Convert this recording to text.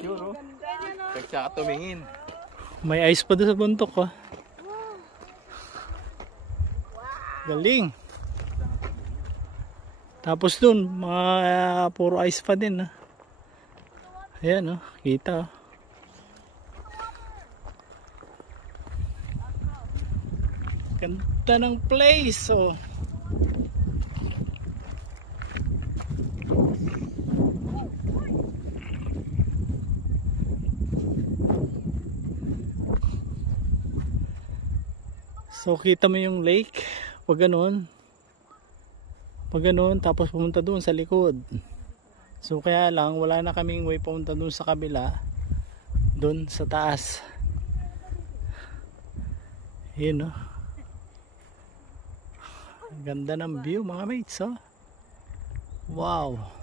Yun, oh. Tsaka tumingin. May ice pa doon sa bundok, oh. Galing. Tapos doon, mga puro ice pa din, oh. Ayan, oh. Kita, oh. Ganda ng place, oh. So kita mo yung lake pag ganun, tapos pumunta doon sa likod. So kaya lang wala na kaming way pumunta doon sa kabila, doon sa taas. Yun, oh. Ganda ng view mga mates, oh. Wow.